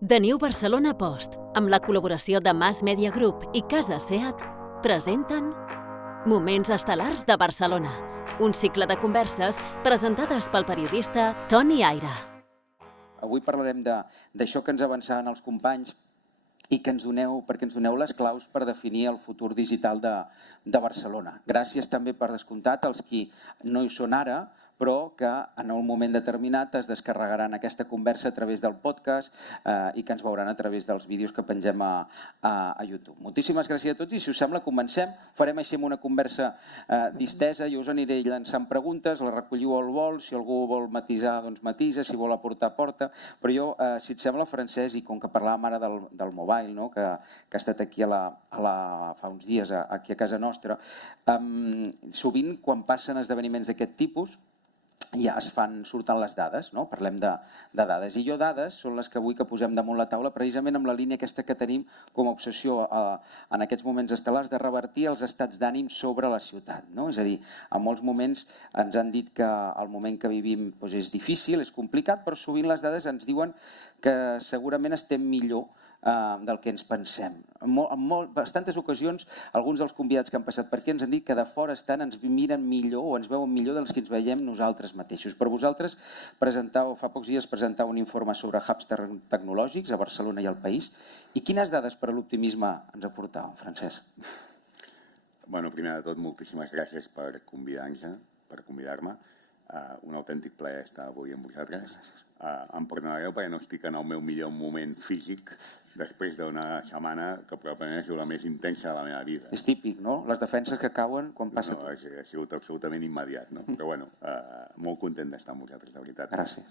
The New Barcelona Post, amb la col·laboració de Mass Media Group i Casa Seat, presenten Moments estel·lars de Barcelona, un cicle de converses presentades pel periodista Toni Aira. Avui parlarem d'això que ens avançaven els companys i que perquè ens doneu les claus per definir el futur digital de Barcelona. Gràcies també, per descomptat, als qui no hi són ara, però que en un moment determinat es descarregaran aquesta conversa a través del podcast i que ens veuran a través dels vídeos que pengem a YouTube. Moltíssimes gràcies a tots i, si us sembla, comencem. Farem així amb una conversa distesa. Jo us aniré llançant preguntes, les recolliu al vol, si algú vol matisar, doncs matisa, si vol aportar, porta. Però jo, si et sembla, Francesc, i com que parlàvem ara del mobile, no? que ha estat aquí fa uns dies aquí a casa nostra, sovint quan passen esdeveniments d'aquest tipus ja surten les dades, no? Parlem de dades. I dades són les que avui que posem damunt la taula, precisament amb la línia aquesta que tenim com a obsessió en aquests moments estel·lars de revertir els estats d'ànim sobre la ciutat. No? És a dir, en molts moments ens han dit que el moment que vivim és difícil, és complicat, però sovint les dades ens diuen que segurament estem millor del que ens pensem. En bastantes ocasions, alguns dels convidats que han passat per aquí ens han dit que de fora ens miren millor o ens veuen millor dels que ens veiem nosaltres mateixos. Però vosaltres fa pocs dies presentàveu un informe sobre hubs tecnològics a Barcelona i al país. I quines dades per a l'optimisme ens aportàveu, Francesc? Bueno, primer de tot, moltíssimes gràcies per convidar-me. Un autèntic plaer estar avui amb vosaltres. Em perdonareu perquè no estic en el meu millor moment físic després d'una setmana que probablement ha sigut la més intensa de la meva vida. És típic, no? Les defenses que cauen quan passa tot. Ha sigut absolutament immediat, no? Però bueno, molt content d'estar amb vosaltres, de veritat. Gràcies.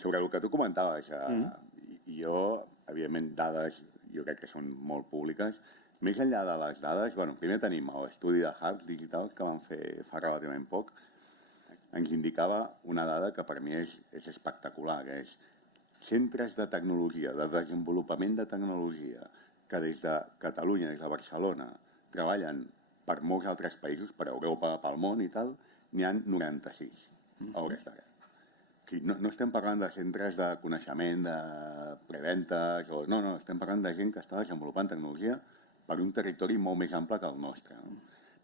Sobre el que tu comentaves, jo, evidentment, dades jo crec que són molt públiques. Més enllà de les dades, primer tenim l'estudi de hubs digitals que vam fer fa relativament poc. Ens indicava una dada que per mi és espectacular, que és centres de tecnologia, de desenvolupament de tecnologia, que des de Catalunya, des de Barcelona, treballen per molts altres països, per Europa, pel món i tal, n'hi ha 96 a hores d'ara. No estem parlant de centres de coneixement, de preventes, no, estem parlant de gent que està desenvolupant tecnologia per un territori molt més ample que el nostre.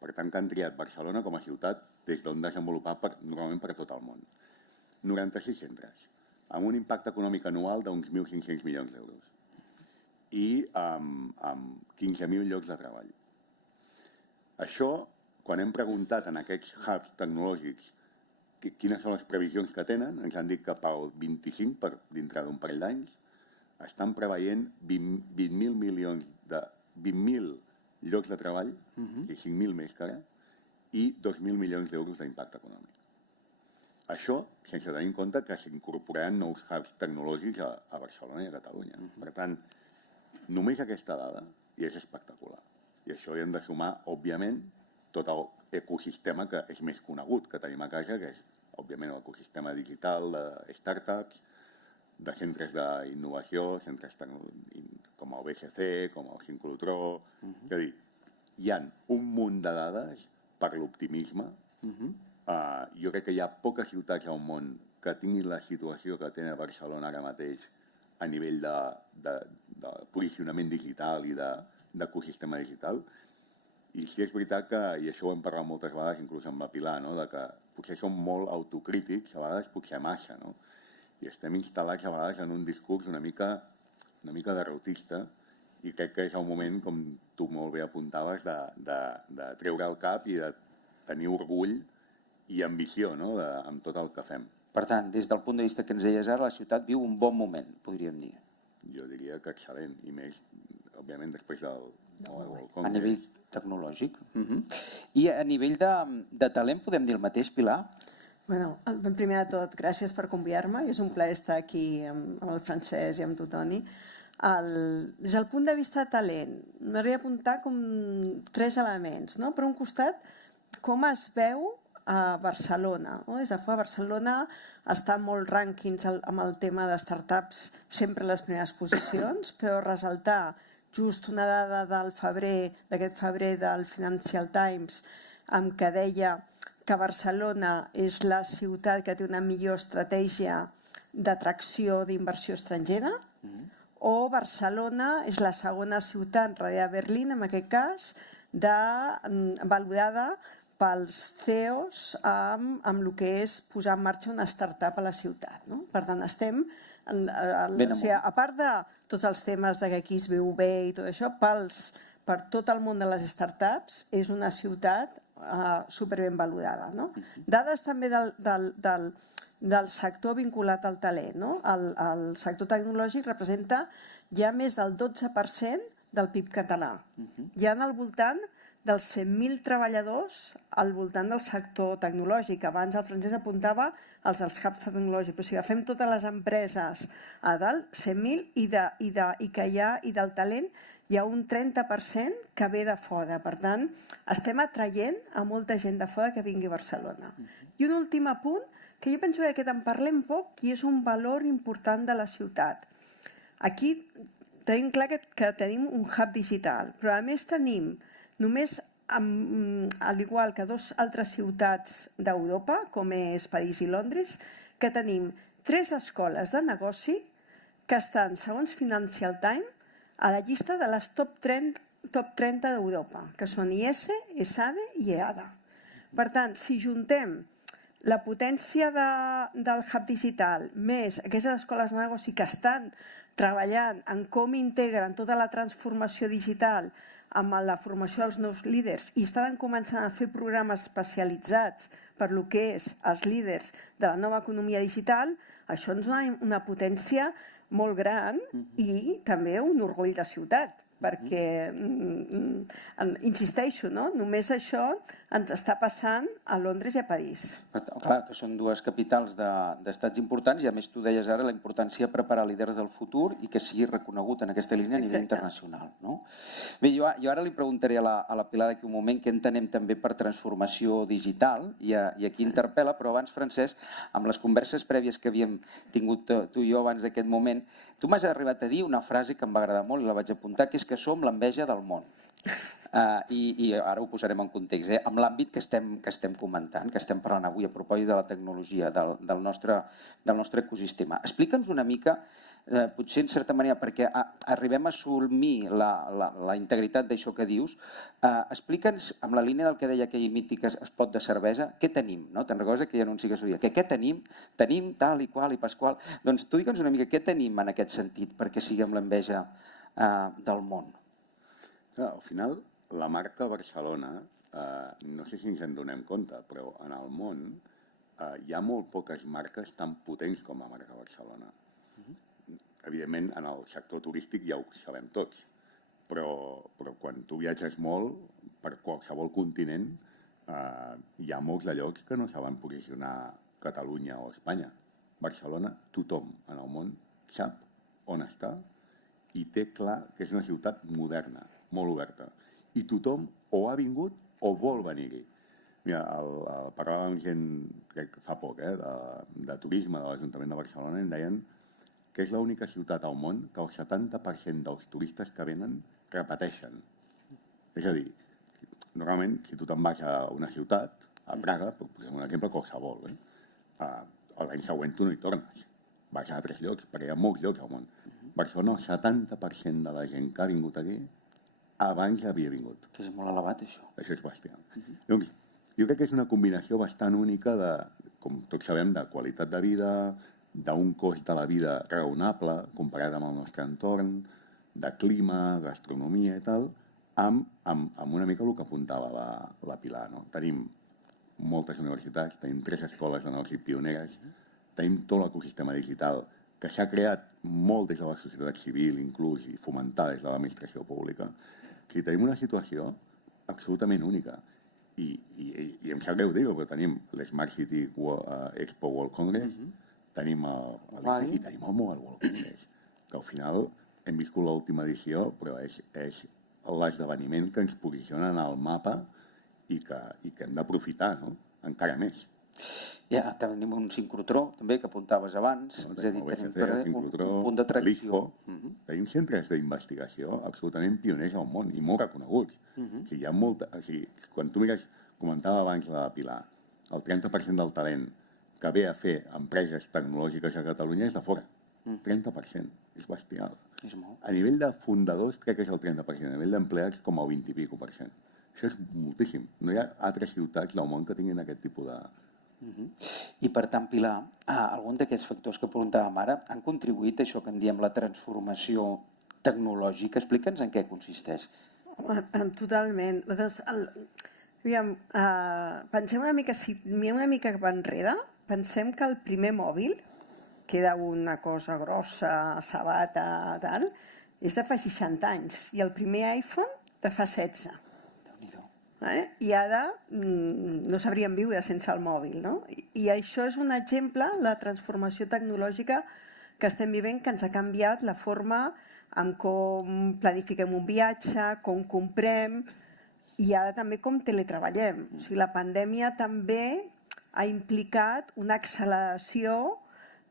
Per tant, que han triat Barcelona com a ciutat des d'on desenvolupar normalment per tot el món. 96 centres, amb un impacte econòmic anual d'uns 1.500 milions d'euros i amb 15.000 llocs de treball. Això, quan hem preguntat en aquests hubs tecnològics quines són les previsions que tenen, ens han dit que pel 25, per dintre d'un parell d'anys, estan preveient 20.000 milions de 20.000 llocs de treball, i 5.000 més que ara, i 2.000 milions d'euros d'impacte econòmic. Això sense tenir en compte que s'incorporaran nous hubs tecnològics a Barcelona i a Catalunya. Per tant, només aquesta dada ja és espectacular. I això hi hem de sumar, òbviament, tot l'ecosistema que és més conegut que tenim a casa, que és, òbviament, l'ecosistema digital de startups, de centres d'innovació, centres com el BSC, com el Sincrotró. És a dir, hi ha un munt de dades per l'optimisme. Jo crec que hi ha poques ciutats al món que tinguin la situació que té Barcelona ara mateix a nivell de posicionament digital i d'ecosistema digital. I sí és veritat que, i això ho hem parlat moltes vegades, inclús amb la Pilar, que potser som molt autocrítics, a vegades potser massa, i estem instal·lats a vegades en un discurs una mica derrotista, i crec que és el moment, com tu molt bé apuntaves, de treure el cap i de tenir orgull i ambició amb tot el que fem. Per tant, des del punt de vista que ens deies ara, la ciutat viu un bon moment, podríem dir. Jo diria que excel·lent, i més, òbviament, després del Congrés. A nivell tecnològic. I a nivell de talent podem dir el mateix, Pilar? Primer de tot, gràcies per convidar-me. És un plaer estar aquí amb el Francesc i amb tu, Toni. Des del punt de vista de talent, m'hauria apuntar com 3 elements. Per un costat, com es veu a Barcelona. Des de fora, Barcelona està en molts rànquings amb el tema de startups, sempre a les primeres posicions, però ressaltar just una dada d'aquest febrer del Financial Times, amb què deia que Barcelona és la ciutat que té una millor estratègia d'atracció d'inversió estrangera, o Barcelona és la segona ciutat, darrere Berlín, en aquest cas, valorada pels CEOs amb el que és posar en marxa una startup a la ciutat. Per tant, estem, a part de tots els temes que aquí es veu bé i tot això, per tot el món de les startups és una ciutat superben valorada. Dades també del sector vinculat al talent. El sector tecnològic representa ja més del 12% del PIB català. Hi ha al voltant dels 100.000 treballadors al voltant del sector tecnològic. Abans el Francesc apuntava els dels hubs tecnològics, però si agafem totes les empreses a dalt, 100.000, i que hi ha, i del talent, hi ha un 30% que ve de fora. Per tant, estem atraient a molta gent de fora que vingui a Barcelona. I un últim apunt, que jo penso que aquest en parlem poc i és un valor important de la ciutat. Aquí tenim clar que tenim un hub digital, però a més tenim només, al igual que dues altres ciutats d'Europa, com és París i Londres, que tenim 3 escoles de negoci que estan, segons Financial Times, a la llista de les top 30 d'Europa, que són IES, ESADE i EADA. Per tant, si juntem la potència del hub digital més aquestes escoles de negoci que estan treballant en com integren tota la transformació digital amb la formació dels nous líders i estan començant a fer programes especialitzats per lo que és els líders de la nova economia digital, això ens dona una potència molt gran i també un orgull de ciutat, perquè, insisteixo, només això ens està passant a Londres i a París. Clar, que són dues capitals d'estats importants i a més tu deies ara la importància de preparar líders del futur i que sigui reconegut en aquesta línia a nivell internacional. Bé, jo ara li preguntaré a la Pilar d'aquí un moment què entenem també per transformació digital i aquí interpel·la, però abans, Francesc, amb les converses prèvies que havíem tingut tu i jo abans d'aquest moment, tu m'has arribat a dir una frase que em va agradar molt i la vaig apuntar, que és que som l'enveja del món. I ara ho posarem en context, amb l'àmbit que estem comentant, que estem parlant avui a propòsit de la tecnologia, del nostre ecosistema. Explica'ns una mica, potser en certa manera, perquè arribem a assumir la integritat d'això que dius, explica'ns, amb la línia del que deia aquell mític espot de cervesa, què tenim? Te'n recordes aquell anunci que s'ho dia? Què tenim? Tenim tal i qual i pasqual. Doncs tu digue'ns una mica què tenim en aquest sentit perquè siguem l'enveja del món. Al final, la marca Barcelona, no sé si ens en donem compte, però en el món hi ha molt poques marques tan potents com la marca Barcelona. Evidentment, en el sector turístic ja ho sabem tots, però quan tu viatges molt per qualsevol continent, hi ha molts de llocs que no saben posicionar Catalunya o Espanya. Barcelona, tothom en el món sap on està i té clar que és una ciutat moderna, molt oberta. I tothom o ha vingut o vol venir-hi. Mira, parlàvem amb gent, crec que fa poc, de turisme de l'Ajuntament de Barcelona, i em deien que és l'única ciutat al món que el 70% dels turistes que venen repeteixen. És a dir, normalment, si tu te'n vas a una ciutat, a Praga, per posar un exemple qualsevol, l'any següent tu no hi tornes. Vas a altres llocs, perquè hi ha molts llocs al món. Barcelona, el 70% de la gent que ha vingut aquí abans havia vingut. És molt elevat, això. Això és bestial. Doncs, jo crec que és una combinació bastant única de, com tots sabem, de qualitat de vida, d'un cost de la vida raonable, comparat amb el nostre entorn, de clima, gastronomia i tal, amb una mica el que apuntava la Pilar. Tenim moltes universitats, tenim 3 escoles de negoci pioneres, tenim tot l'ecosistema digital que s'ha creat molt des de la societat civil, inclús, i fomentat des de l'administració pública. O sigui, tenim una situació absolutament única. I em sap greu dir-ho, però tenim l'Smart City Expo World Congress, tenim el Mobile World Congress, que al final hem viscut l'última edició, però és l'esdeveniment que ens posiciona en el mapa i que hem d'aprofitar, encara més. Ja, tenim un sincrotró, també, que apuntaves abans. És a dir, tenim un punt d'atracció. Tenim centres d'investigació absolutament pioners al món i molt reconeguts. O sigui, hi ha molta... O sigui, quan tu mires, comentava abans la Pilar, el 30% del talent que ve a fer empreses tecnològiques a Catalunya és de fora. 30%. És bestial. És molt. A nivell de fundadors crec que és el 30%, a nivell d'empleats com el 20 i pico per cent. Això és moltíssim. No hi ha altres ciutats del món que tinguin aquest tipus de... I per tant, Pilar, algun d'aquests factors que preguntàvem ara han contribuït a això que en diem la transformació tecnològica? Explica'ns en què consisteix. Totalment. Aviam, pensem una mica, si mirem una mica cap enrere, pensem que el primer mòbil, que era una cosa grossa, sabata, tal, és de fa 60 anys, i el primer iPhone de fa 16. I ara no sabríem viure sense el mòbil, no? I això és un exemple, la transformació tecnològica que estem vivint, que ens ha canviat la forma en com planifiquem un viatge, com comprem, i ara també com teletreballem. O sigui, la pandèmia també ha implicat una acceleració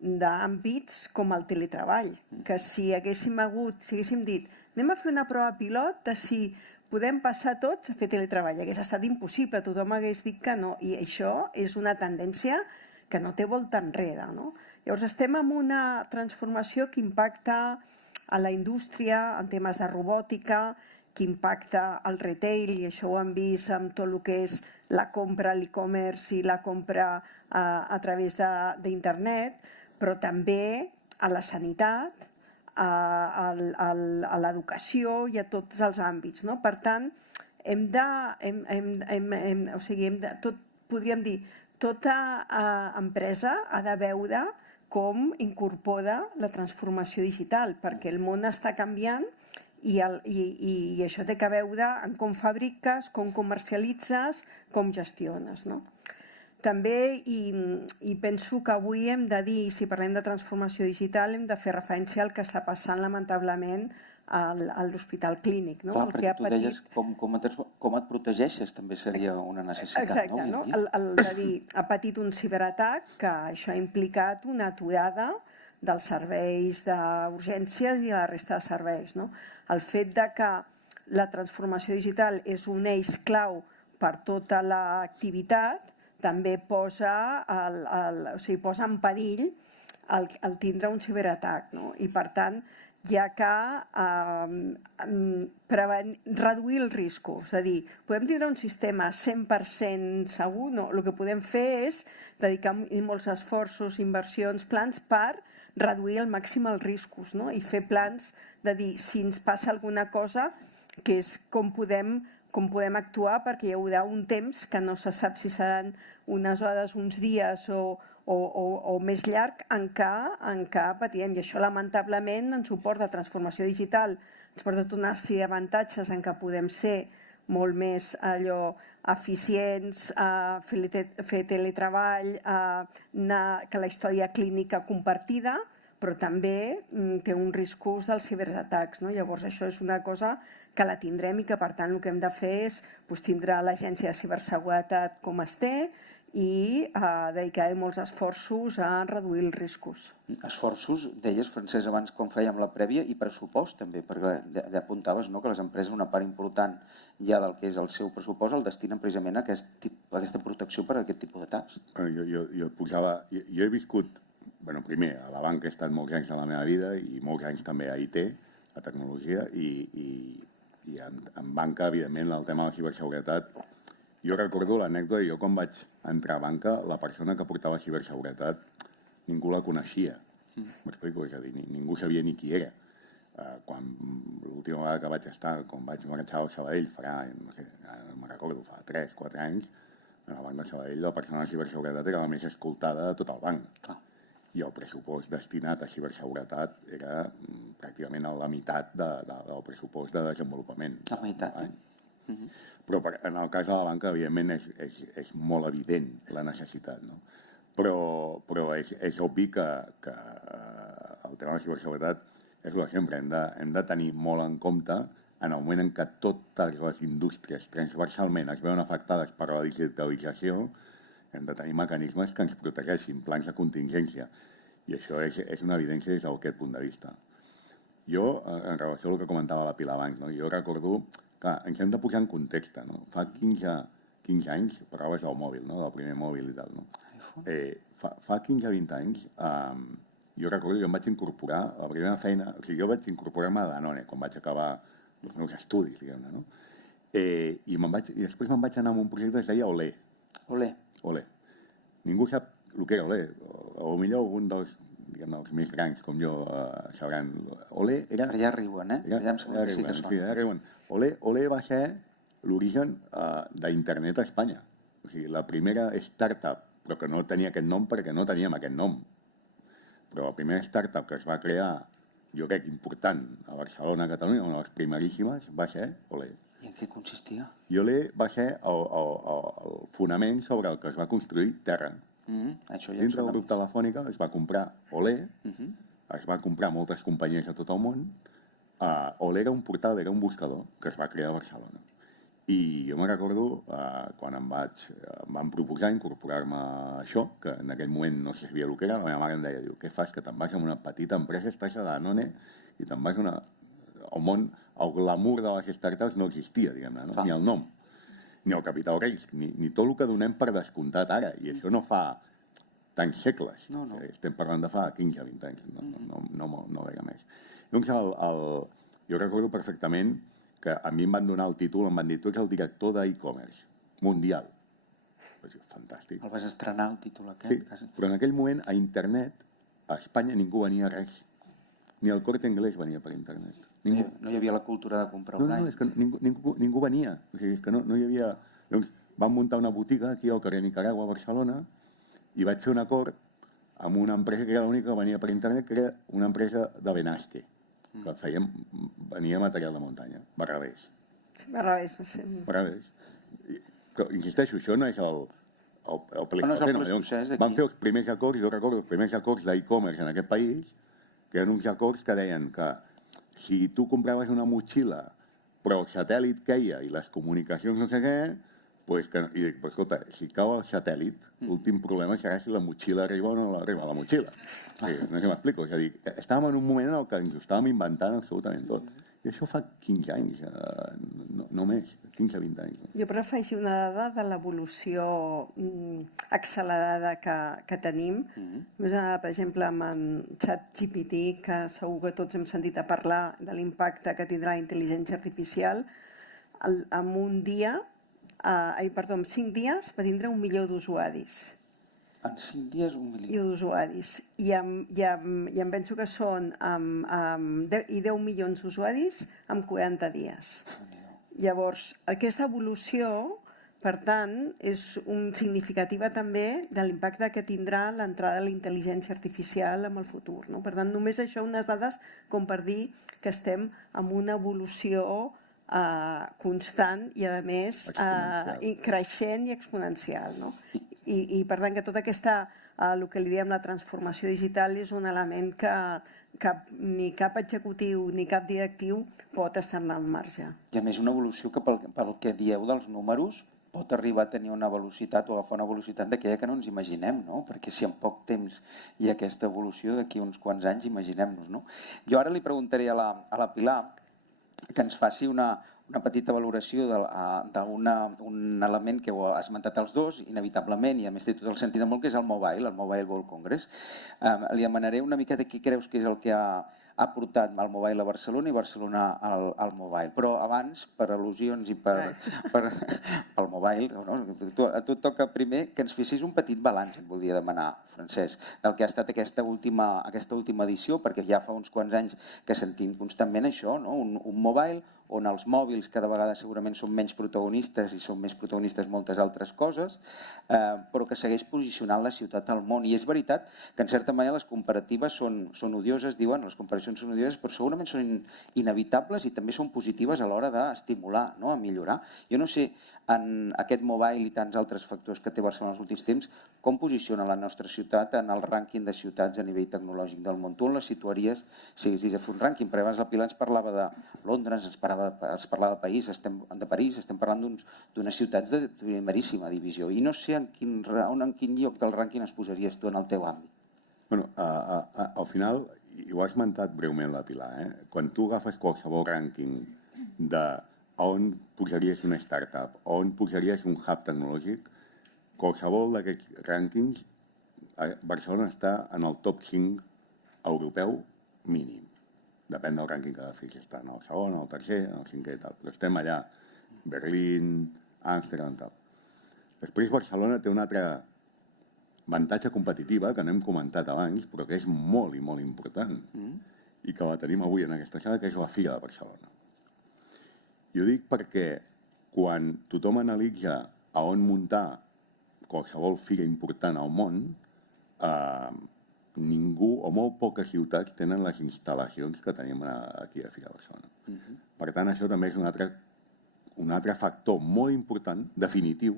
d'àmbits com el teletreball, que si haguéssim dit anem a fer una prova pilot de si podem passar tots a fer teletreball, hagués estat impossible, tothom hagués dit que no, i això és una tendència que no té volta enrere, no? Llavors estem en una transformació que impacta a la indústria en temes de robòtica, que impacta al retail, i això ho hem vist amb tot el que és la compra, l'e-commerce i la compra a través d'internet, però també a la sanitat, a l'educació i a tots els àmbits, no? Per tant, podríem dir, tota empresa ha de veure com incorpora la transformació digital, perquè el món està canviant i això té a veure en com fabriques, com comercialitzes, com gestiones, no? També, i penso que avui hem de dir, si parlem de transformació digital, hem de fer referència al que està passant lamentablement a l'Hospital Clínic. Clar, perquè tu deies com et protegeixes també seria una necessitat. Exacte, no? El de dir, ha patit un ciberatac, que això ha implicat una aturada dels serveis d'urgències i de la resta de serveis, no? El fet de que la transformació digital és un eix clau per tota l'activitat també posa en perill el tindre un ciberatac, no? I per tant hi ha que reduir els riscos, és a dir, podem tindre un sistema 100% segur? No, el que podem fer és dedicar molts esforços, inversions, plans per reduir al màxim els riscos, no? I fer plans de dir, si ens passa alguna cosa, que és com podem actuar, perquè hi haurà un temps que no se sap si seran unes hores, uns dies o més llarg en què patirem. I això, lamentablement, en suport de transformació digital ens porta tota una sèrie d'avantatges en què podem ser molt més eficients, fer teletreball, que la història clínica compartida, però també té uns riscos dels ciberatacs, no? Llavors això és una cosa que la tindrem i que per tant el que hem de fer és tindre l'Agència de Ciberseguretat com es té i dedicar molts esforços a reduir els riscos. Esforços, deies, Francesc, abans com fèiem la prèvia, i pressupost també, perquè apuntaves que les empreses una part important ja del que és el seu pressupost el destinen precisament a aquesta protecció per a aquest tipus d'atacs. Jo he viscut, primer, a la banca he estat molts anys de la meva vida i molts anys també a IT, a tecnologia, i en banca, evidentment, el tema de la ciberseguretat. Jo recordo l'anècdota, jo quan vaig entrar a banca, la persona que portava ciberseguretat ningú la coneixia. M'explico? És a dir, ningú sabia ni qui era. L'última vegada que vaig estar, quan vaig marxar al Sabadell, no me'n recordo, fa 3-4 anys, a la banca de Sabadell, la persona de ciberseguretat era la més escoltada de tot el banc. I el pressupost destinat a ciberseguretat era pràcticament a la meitat del pressupost de desenvolupament. La meitat, Però en el cas de la banca, evidentment, és molt evident la necessitat, no? Però és obvi que el tema de la ciberseguretat és el de sempre. Hem de tenir molt en compte en el moment en què totes les indústries transversalment es veuen afectades per la digitalització, hem de tenir mecanismes que ens protegeixin, plans de contingència. I això és una evidència des d'aquest punt de vista. Jo, en relació al que comentava la Pilar abans, jo recordo que ens hem de posar en context. Fa 15 anys, parlaves del mòbil, del primer mòbil i tal. Fa 15-20 anys jo recordo que em vaig incorporar, la primera feina, o sigui, jo vaig incorporar-me a Danone quan vaig acabar els meus estudis, diguem-ne, no? I després me'n vaig anar amb un projecte que es deia Olé. Olé. Ningú sap el que era Olé. O millor un dels, diguem-ne, els més grans com jo sabran. Olé era... Però ja riuen, Ja em sembla que sí que són. Ja riuen. Olé va ser l'origen d'internet a Espanya. O sigui, la primera startup, però que no tenia aquest nom perquè no teníem aquest nom. Però la primera startup que es va crear, jo crec important, a Barcelona, a Catalunya, una de les primeríssimes, va ser Olé. I en què consistia? I Olé va ser el fonament sobre el que es va construir Terra. Això ja Dintre del grup Telefònica es va comprar Olé, es va comprar moltes companyies a tot el món. Olé era un portal, era un buscador que es va crear a Barcelona. I jo me recordo quan em van proposar incorporar-me a això, que en aquell moment no sabia el que era, la meva mare em deia, què fas, que te'n vas a una petita empresa, estàs a Danone, i te'n vas a al món, el glamour de les startups no existia, diguem-ne, no? Ni el nom, ni el capital risc, ni tot el que donem per descomptat ara, i això no fa tants segles, estem parlant de fa 15-20 anys, no gaire més. Llavors, jo recordo perfectament que a mi em van donar el títol, em van dir, tu ets el director d'e-commerce mundial. Vaig dir, fantàstic. El vas estrenar, el títol aquest? Sí, quasi. però en aquell moment, a internet, a Espanya ningú venia res. Ni el Corte Inglés venia per internet. No hi havia la cultura de comprar online. No, és que ningú venia. O sigui, és que no hi havia... Llavors, vam muntar una botiga aquí al carrer Nicaragua, a Barcelona, i vaig fer un acord amb una empresa que era l'única que venia per internet, que era una empresa de Benasque, que venia material de muntanya, Barrabés. Barrabés. Però, insisteixo, això no és el Pleistocè. Van fer els primers acords, jo recordo els primers acords d'e-commerce en aquest país, que eren uns acords que deien que si tu compraves una motxilla però el satèl·lit queia i les comunicacions no sé què, i dic, escolta, si cau el satèl·lit, l'últim problema serà si la motxilla arriba o no arriba la motxilla. No sé si m'explico. És a dir, estàvem en un moment en què ens ho estàvem inventant absolutament tot. I això fa 15 anys, no més, 15-20 anys. Jo per afegir una dada de l'evolució accelerada que tenim. Per exemple, amb en ChatGPT, que segur que tots hem sentit a parlar de l'impacte que tindrà la intel·ligència artificial, en un dia, en 5 dies va tindre 1 milió d'usuaris. En 5 dies 1 milió. D'usuaris. I em penso que són 10 milions d'usuaris en 40 dies. Llavors, aquesta evolució, per tant, és significativa també de l'impacte que tindrà l'entrada de la intel·ligència artificial en el futur. No? Per tant, només això, unes dades com per dir que estem en una evolució constant i, a més, creixent i exponencial. No? I per tant, que tota aquesta, el que li diem la transformació digital, és un element que ni cap executiu ni cap directiu pot estar-ne al marge. I a més, una evolució que pel que dieu dels números pot arribar a tenir una velocitat o agafar una velocitat d'aquella que no ens imaginem, no? Perquè si en poc temps hi ha aquesta evolució, d'aquí uns quants anys, imaginem-nos, no? Jo ara li preguntaré a la Pilar que ens faci una petita valoració d'un element que ho ha esmentat els dos, inevitablement, i a més té tot el sentit del món, que és el Mobile World Congress. Li demanaré una miqueta qui creus que és el que ha portat el Mobile a Barcelona i Barcelona al Mobile. Però abans, per al·lusions i pel Mobile, a tu et toca primer que ens fessis un petit balanç, et voldria demanar, Francesc, del que ha estat aquesta última edició, perquè ja fa uns quants anys que sentim constantment això, un Mobile on els mòbils cada vegada segurament són menys protagonistes i són més protagonistes moltes altres coses, però que segueix posicionant la ciutat al món. I és veritat que en certa manera les comparatives són odioses, diuen, les comparacions són odioses, però segurament són inevitables i també són positives a l'hora d'estimular, a millorar. Jo no sé, en aquest Mobile i tants altres factors que té Barcelona els últims temps, com posiciona la nostra ciutat en el rànquing de ciutats a nivell tecnològic del món? Tu on la situaries si haguessis de fer un rànquing? Perquè abans la Pilar ens parlava de Londres, ens parlava de París, estem parlant d'unes ciutats de primeríssima divisió. I no sé en quin lloc del rànquing es posaries tu en el teu àmbit. Bueno, al final, i ho ha esmentat breument la Pilar, quan tu agafes qualsevol rànquing de on posaries una startup, on posaries un hub tecnològic, qualsevol d'aquests rànquings, Barcelona està en el top 5 europeu mínim. Depèn del rànquing que fes, està en el segon, el tercer, en el cinquè i tal. Però estem allà, Berlín, Amsterdam, tal. Després Barcelona té una altra avantatge competitiva que no hem comentat abans, però que és molt i molt important, i que la tenim avui en aquesta sala, que és la Fira de Barcelona. I ho dic perquè quan tothom analitza a on muntar qualsevol fira important al món, ningú o molt poques ciutats tenen les instal·lacions que tenim aquí a Fira de Barcelona. Per tant, això també és un altre factor molt important, definitiu,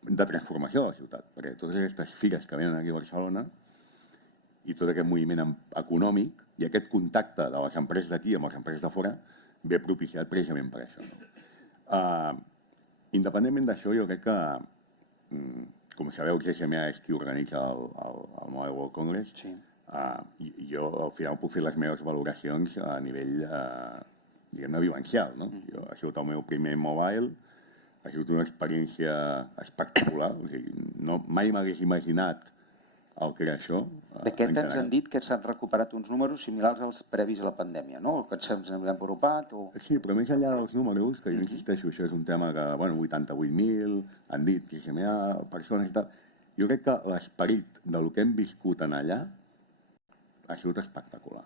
de transformació de la ciutat, perquè totes aquestes fires que venen aquí a Barcelona i tot aquest moviment econòmic i aquest contacte de les empreses d'aquí amb les empreses de fora ve propiciat precisament per això. Independentment d'això, jo crec que, com sabeu, el GSMA és qui organitza el Mobile World Congress. I jo al final puc fer les meves valoracions a nivell, diguem-ne, vivencial. Ha sigut el meu primer mobile, ha sigut una experiència espectacular. Mai m'hagués imaginat el que era això. D'aquest ens han dit que s'han recuperat uns números similars als previs a la pandèmia, no? Que ens hem agrupat o... Sí, però més enllà dels números, que jo insisteixo, això és un tema que, 88.000, han dit que hi ha persones i tal. Jo crec que l'esperit del que hem viscut en allà ha sigut espectacular.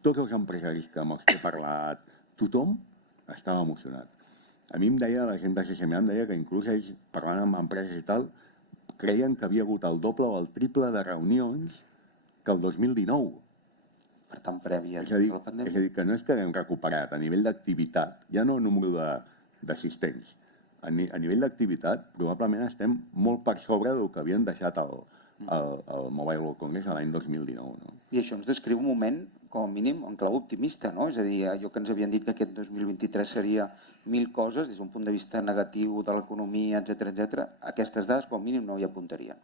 Tots els empresaris amb els que he parlat, tothom estava emocionat. A mi em deia, la gent de CSMA em deia que inclús ells, parlant amb empreses i tal, creien que havia hagut el doble o el triple de reunions que el 2019. Per tant, prèvia a la pandèmia. És a dir, que no és que haguem recuperat a nivell d'activitat, ja no el número d'assistents, a nivell d'activitat probablement estem molt per sobre del que havien deixat el Mobile World Congress l'any 2019. I això ens descriu un moment, com a mínim, en clau optimista, no? És a dir, allò que ens havien dit que aquest 2023 seria 1.000 coses, des d'un punt de vista negatiu de l'economia, etcètera, aquestes dades, com a mínim, no hi apuntarien.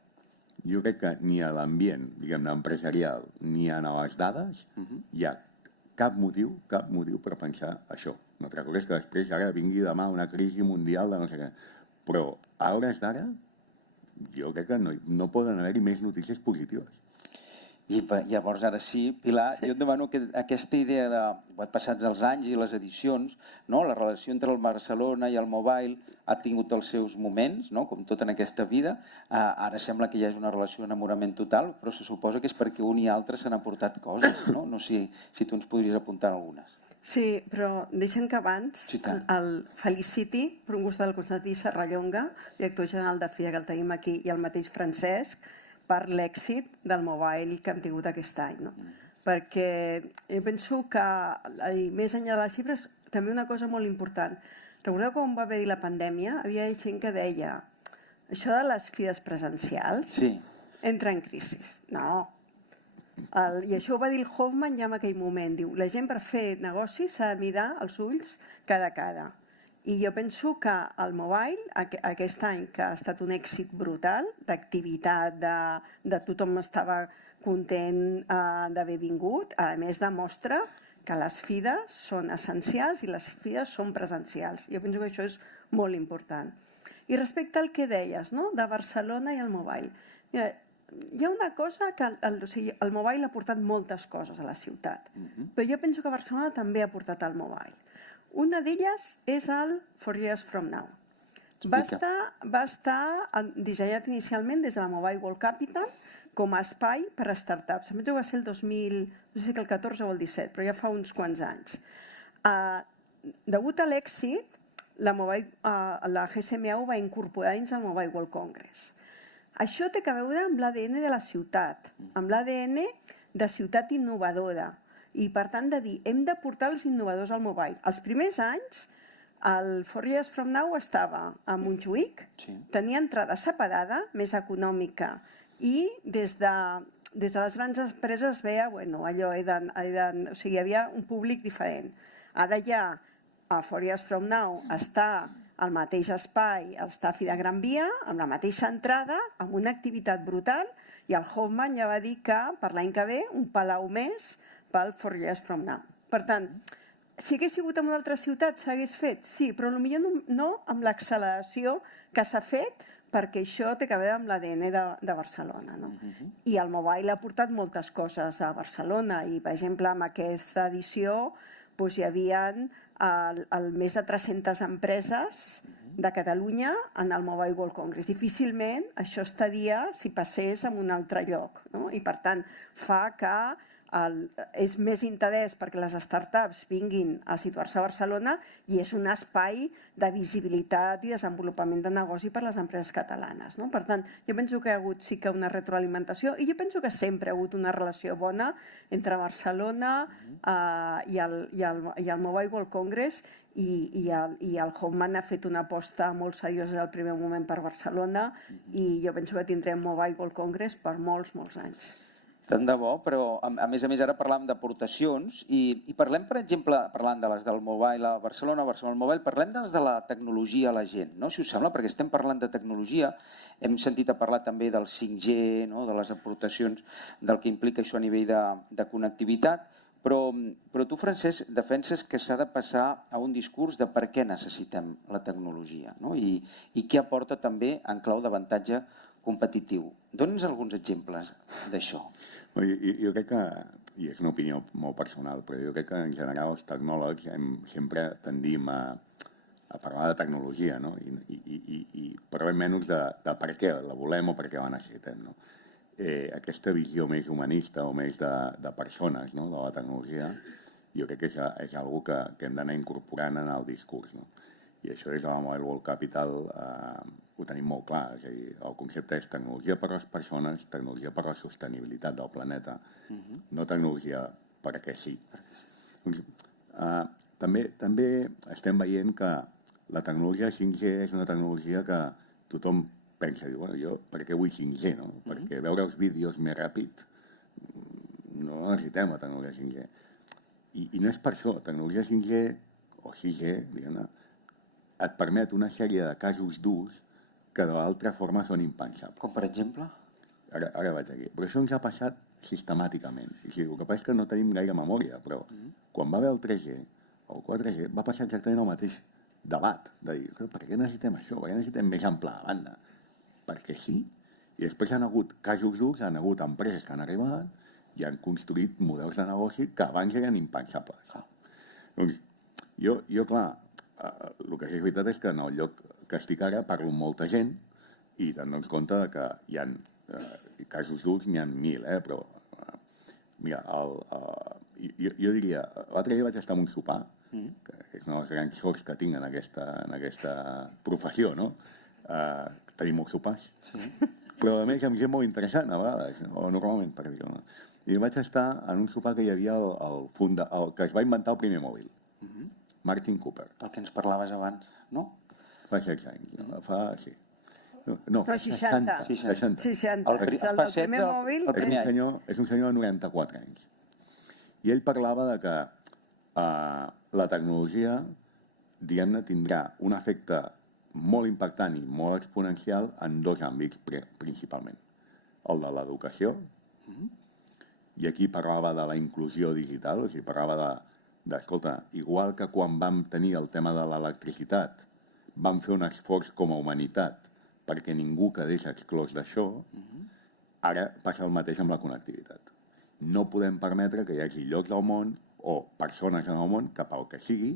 Jo crec que ni a l'ambient, diguem-ne, empresarial, ni a les dades, hi ha cap motiu per pensar això. Una altra cosa és que després ara vingui demà una crisi mundial de no sé què. Però a hores d'ara, jo crec que no poden haver-hi més notícies positives. I llavors, ara sí, Pilar, jo et demano que aquesta idea de, passats els anys i les edicions, la relació entre el Barcelona i el Mobile ha tingut els seus moments, com tot en aquesta vida. Ara sembla que ja és una relació d'enamorament total, però se suposa que és perquè un i altre s'han aportat coses, no? No sé si tu ens podries apuntar algunes. Sí, però deixem que abans el feliciti per un costat del Constantí Serrallonga, director general de FIA, que el tenim aquí, i el mateix Francesc, per l'èxit del mobile que hem tingut aquest any. Perquè jo penso que, més enllà de les xifres, també una cosa molt important. Recordeu quan va haver la pandèmia? Havia gent que deia això de les fires presencials entra en crisi. No. I això ho va dir el Hoffman ja en aquell moment. Diu, la gent per fer negoci s'ha de mirar els ulls cada. I jo penso que el mobile, aquest any, que ha estat un èxit brutal, d'activitat, de tothom estava content d'haver vingut, a més demostra que les fires són essencials i les fires són presencials. Jo penso que això és molt important. I respecte al que deies, de Barcelona i el mobile, hi ha una cosa que el mobile ha portat moltes coses a la ciutat, però jo penso que Barcelona també ha portat el mobile. Una d'elles és el 4 Years From Now. Va estar dissenyat inicialment des de la Mobile World Capital com a espai per a startups. Em penso que va ser el 2000, no sé si el 14 o el 17, però ja fa uns quants anys. Degut a l'èxit, la GSMA ho va incorporar dins del Mobile World Congress. Això té a veure amb l'ADN de la ciutat, amb l'ADN de ciutat innovadora. I, per tant, de dir, hem de portar els innovadors al mobile. Els primers anys, el 4 Years From Now estava a Montjuïc, tenia entrada separada, més econòmica, i des de les grans empreses es veia, allò, hi havia un públic diferent. Ara ja, a 4 Years From Now està al mateix espai, està a Fira Gran Via, amb la mateixa entrada, amb una activitat brutal, i el Hoffman ja va dir que per l'any que ve un palau més pel 4 Years From Now. Per tant, si hagués sigut en una altra ciutat s'hagués fet, sí, però potser no amb l'acceleració que s'ha fet perquè això té a veure amb l'ADN de Barcelona. No? I el mobile ha portat moltes coses a Barcelona i, per exemple, en aquesta edició hi havia més de 300 empreses de Catalunya en el Mobile World Congress. Difícilment això estaria si passés en un altre lloc. No? I, per tant, fa que és més interès perquè les startups vinguin a situar-se a Barcelona i és un espai de visibilitat i desenvolupament de negoci per a les empreses catalanes. No? Per tant, jo penso que hi ha hagut sí que una retroalimentació i jo penso que sempre ha hagut una relació bona entre Barcelona i el Mobile World Congress i el Hoffman ha fet una aposta molt seriosa del primer moment per Barcelona i jo penso que tindrem Mobile World Congress per molts, molts anys. Tant de bo, però a més ara parlàvem d'aportacions i parlem, per exemple, parlant de les del Mobile a Barcelona, Barcelona Mobile, parlem de les de la tecnologia a la gent, no? Si us sembla, perquè estem parlant de tecnologia, hem sentit a parlar també del 5G, no? De les aportacions, del que implica això a nivell de connectivitat, però tu, Francesc, defenses que s'ha de passar a un discurs de per què necessitem la tecnologia, no? I què aporta també en clau d'avantatge competitiu. Dóna'ns alguns exemples d'això. Jo crec que, i és una opinió molt personal, però jo crec que en general els tecnòlegs sempre tendim a parlar de tecnologia, no? I parlem menys de per què la volem o per què la necessitem. No? Aquesta visió més humanista o més de persones, no? De la tecnologia, jo crec que és una cosa que hem d'anar incorporant en el discurs. No? I això des de la Mobile World Capital ho tenim molt clar, és a dir, el concepte és tecnologia per a les persones, tecnologia per a la sostenibilitat del planeta, no tecnologia perquè sí. També estem veient que la tecnologia 5G és una tecnologia que tothom pensa, diu, bueno, jo per què vull 5G, no? Perquè veure els vídeos més ràpid no necessitem la tecnologia 5G. I no és per això, tecnologia 5G o 6G, diguem-ne, et permet una sèrie de casos d'ús que de l'altra forma són impensables. Com per exemple? Ara vaig aquí. Però això ens ha passat sistemàticament. O sigui, el que passa és que no tenim gaire memòria, però quan va haver el 3G o el 4G va passar exactament el mateix debat, de dir, per què necessitem això? Per què necessitem més ample de banda? Perquè sí. I després han hagut casos d'ús, han hagut empreses que han arribat i han construït models de negoci que abans eren impensables. Doncs jo, clar, el que és veritat és que en el lloc que estic ara parlo amb molta gent i te'n dones compte que hi ha casos d'ús, n'hi ha 1.000, però mira, jo diria, l'altre dia vaig estar en un sopar, que és una de les grans sorts que tinc en aquesta professió, no? Tenim molts sopars, però a més amb gent molt interessant a vegades, o normalment per dir-ho, no? I vaig estar en un sopar que hi havia el que es va inventar el primer mòbil, Martin Cooper. El que ens parlaves abans, no? Fa 16 anys, sí. No, fa 60. 60. El primer mòbil És un senyor de 94 anys. I ell parlava de que la tecnologia, diguem-ne, tindrà un efecte molt impactant i molt exponencial en dos àmbits principalment. El de l'educació, i aquí parlava de la inclusió digital, o sigui, parlava d'escolta, igual que quan vam tenir el tema de l'electricitat, vam fer un esforç com a humanitat perquè ningú quedés exclòs d'això, ara passa el mateix amb la connectivitat. No podem permetre que hi hagi llocs del món o persones en el món que pel que sigui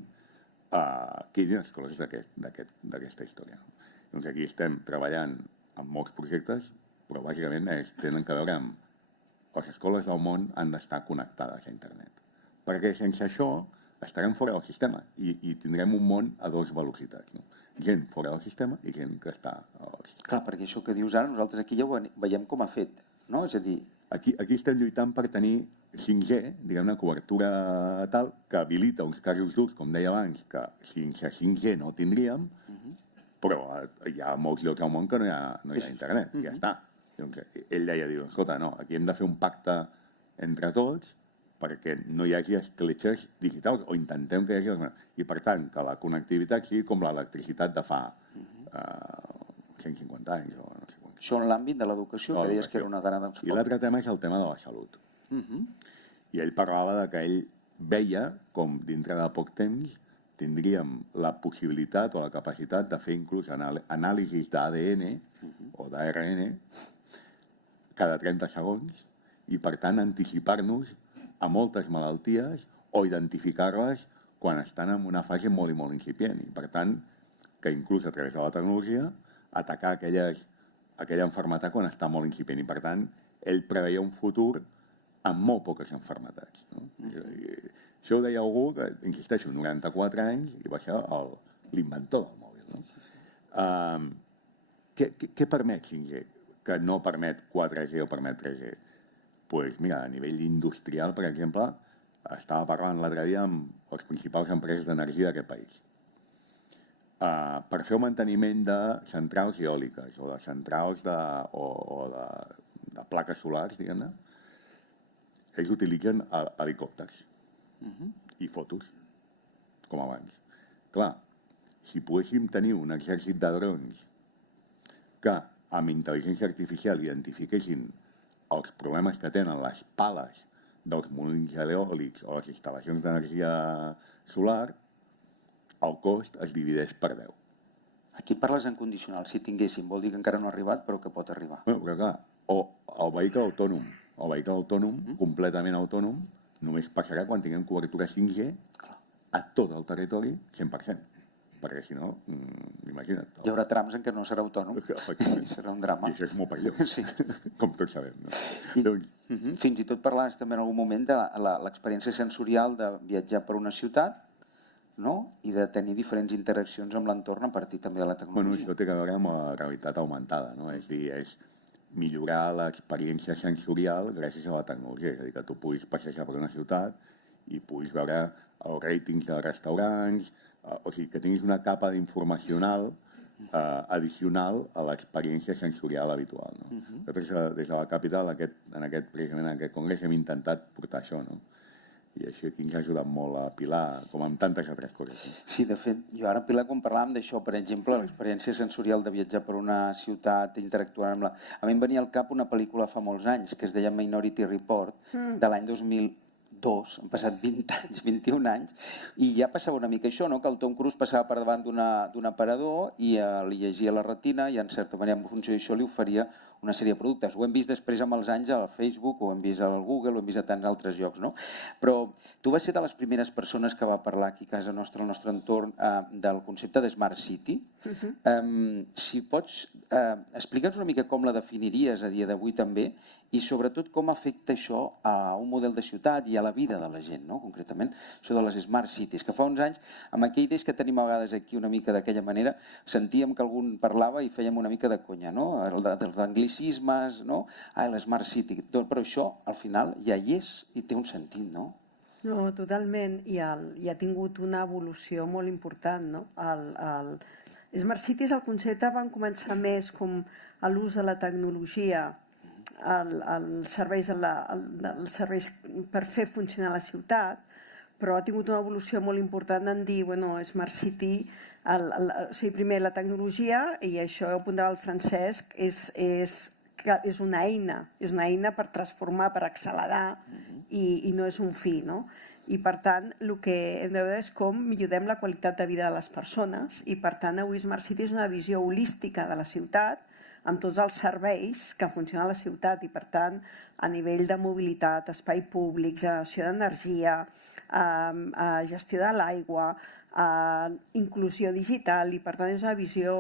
quedin exclòs d'aquesta història. Doncs aquí estem treballant en molts projectes, però bàsicament tenen a veure amb les escoles del món han d'estar connectades a internet. Perquè sense això estarem fora del sistema i tindrem un món a dues velocitats. No? Gent fora del sistema i gent que està al sistema. Clar, perquè això que dius ara, nosaltres aquí ja ho veiem com ha fet, no? És a dir... Aquí estem lluitant per tenir 5G, diguem-ne, cobertura tal, que habilita uns casos d'ús, com deia abans, que sense 5G no tindríem, però hi ha molts llocs al món que no hi ha internet, i ja està. Doncs ell deia, escolta, no, aquí hem de fer un pacte entre tots perquè no hi hagi escletxes digitals, o intentem que hi hagi... I per tant, que la connectivitat sigui com l'electricitat de fa 150 anys o no sé quant. Això en l'àmbit de l'educació, que deies que era una gran export. I l'altre tema és el tema de la salut. I ell parlava que ell veia com dintre de poc temps tindríem la possibilitat o la capacitat de fer inclús anàlisis d'ADN o d'ARN cada 30 segons i, per tant, anticipar-nos a moltes malalties o identificar-les quan estan en una fase molt i molt incipient. I, per tant, que inclús a través de la tecnologia atacar aquella malaltia quan està molt incipient. I, per tant, ell preveia un futur amb molt poques malalties. No? Això ho deia algú que, insisteixo, 94 anys i va ser l'inventor del mòbil. No? Què permet 5G que no permet 4G o permet 3G? Doncs mira, a nivell industrial, per exemple, estava parlant l'altre dia amb les principals empreses d'energia d'aquest país. Per fer el manteniment de centrals eòliques o de centrals de plaques solars, diguem-ne, ells utilitzen helicòpters i fotos, com abans. Clar, si poguéssim tenir un exèrcit de drons que amb intel·ligència artificial identifiquessin els problemes que tenen les pales dels molins eòlics o les instal·lacions d'energia solar, el cost es divideix per 10. Aquí parles en condicional, si tinguéssim, vol dir que encara no ha arribat, però que pot arribar. Però clar, o el vehicle autònom, completament autònom, només passarà quan tinguem cobertura 5G a tot el territori 100%. Perquè si no, imagina't. Hi haurà trams en què no serà autònom. Serà un drama. I això és molt perillós, sí. Com tots sabem. No? Fins i tot parlaves també en algun moment de l'experiència sensorial de viatjar per una ciutat, no? I de tenir diferents interaccions amb l'entorn a partir també de la tecnologia. Això té a veure amb la realitat augmentada, no? És a dir, és millorar l'experiència sensorial gràcies a la tecnologia. És a dir, que tu puguis passejar per una ciutat i puguis veure els ràtings de restaurants, o sigui, que tinguis una capa d'informacional addicional a l'experiència sensorial habitual. No? Nosaltres, des de la capital, precisament en aquest congrés, hem intentat portar això, no? I això aquí ens ha ajudat molt a Pilar, com amb tantes altres coses. Sí, de fet, jo ara, Pilar, quan parlàvem d'això, per exemple, l'experiència sensorial de viatjar per una ciutat, interactuar amb la... A mi em venia al cap una pel·lícula fa molts anys, que es deia Minority Report, de l'any 2002, han passat 20 anys, 21 anys, i ja passava una mica això, no? Que el Tom Cruise passava per davant d'un aparador i li llegia la retina i, en certa manera, en funció d'això, li oferia una sèrie de productes. Ho hem vist després amb els anys al Facebook, ho hem vist al Google, ho hem vist a tants altres llocs, no? Però tu vas ser de les primeres persones que va parlar aquí a casa nostra, al nostre entorn, del concepte de Smart City. Si pots, explica'ns una mica com la definiries a dia d'avui també i sobretot com afecta això a un model de ciutat i a la vida de la gent, no? Concretament, això de les Smart Cities, que fa uns anys, amb aquelles idees que tenim a vegades aquí una mica d'aquella manera, sentíem que algun parlava i fèiem una mica de conya, no? Dels anglicismes, no? L'Smart City, però això al final ja hi és i té un sentit, no? No, totalment, i ha tingut una evolució molt important, no? Smart Cities, el concepte van començar més com a l'ús de la tecnologia, els serveis per fer funcionar la ciutat, però ha tingut una evolució molt important en dir, bueno, Smart City, o sigui, primer la tecnologia, i això ho apuntava el Francesc, és una eina per transformar, per accelerar, i no és un fi, no? I per tant, el que hem de veure és com millorem la qualitat de vida de les persones, i per tant, avui Smart City és una visió holística de la ciutat, amb tots els serveis que funcionen a la ciutat i, per tant, a nivell de mobilitat, espai públic, generació d'energia, gestió de l'aigua, inclusió digital, i per tant és una visió